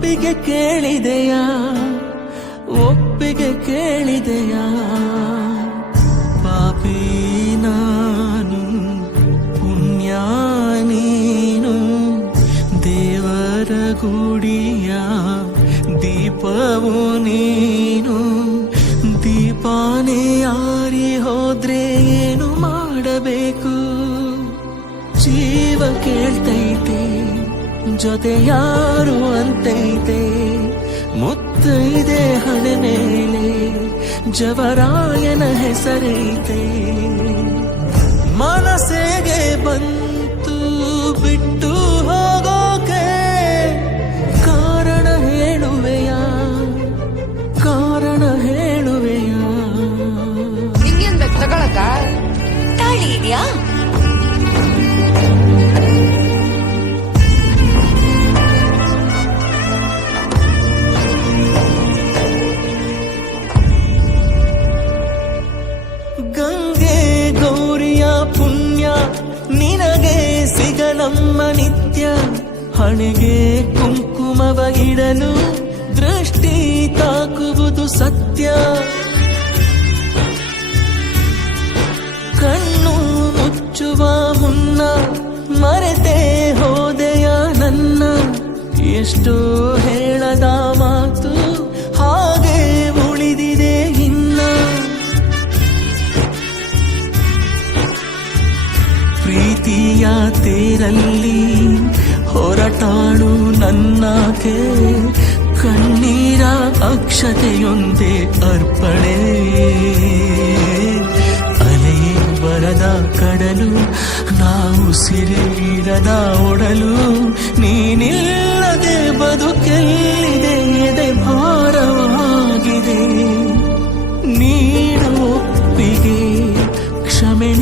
ಒಪ್ಪಿಗೆ ಕೇಳಿದೆಯಾ ಒಪ್ಪಿಗೆ ಕೇಳಿದೆಯಾ ಪಾಪಿ ನಾನು ಪುಣ್ಯ ನೀನು ದೇವರ ಗುಡಿಯ ದೀಪವು ನೀನು ದೀಪಾನೇ ಆರಿ ಹೋದ್ರೆ ಏನು ಮಾಡಬೇಕು ಜೀವ ಕೇಳ್ತೈತೆ ಜೊತೆ ಯಾರು ಅಂತೈತೆ ಮುತ್ತೈದೆ ಹಣೆ ಮೇಲೆ ಜವರಾಯನ ಹೆಸರೈತೆ ಮನಸ್ಸಿಗೆ ಬಂತು ಬಿಟ್ಟು ಹೋಗೋಕೆ ಕಾರಣ ಹೇಳುವೆಯಾ ಕಾರಣ ಹೇಳುವೆಯಾ ನಿಂಗೇನ್ ಬೇಕು ತಗೊಳಕ ತಾಳಿ ಇದೆಯಾ ಗಂಗೆ ಗೌರಿಯ ಪುಣ್ಯ ನಿನಗೆ ಸಿಗಲಮ್ಮ ನಿತ್ಯ ಹಣೆಗೆ ಕುಂಕುಮವ ಇಡಲು ದೃಷ್ಟಿ ತಾಕುವುದು ಸತ್ಯ ಕಣ್ಣು ಮುಚ್ಚುವ ಮುನ್ನ ಮರೆತೇ ಹೋದೆಯ ನನ್ನ ಎಷ್ಟೋ ಹೇಳದ ಮಾತು ಹಾಗೆ ಉಳಿದಿದೆ ಇನ್ನ ಪ್ರೀತಿಯ ತೇರಲ್ಲಿ ಹೊರಟಾಳು ನನ್ನಾಕೆ ಕಣ್ಣೀರ ಅಕ್ಷತೆಯೊಂದೇ ಅರ್ಪಣೆ ಅಲೆಯೇ ಬರದ ಕಡಲು ನಾವು ಸಿರಿರದ ಒಡಲು ನೀನಿಲ್ಲದೆ ಬದುಕೆಲ್ಲಿದೆ ಎದೆ ಭಾರವಾಗಿದೆ ನೀಡು ಒಪ್ಪಿಗೆ ಕ್ಷಮೆ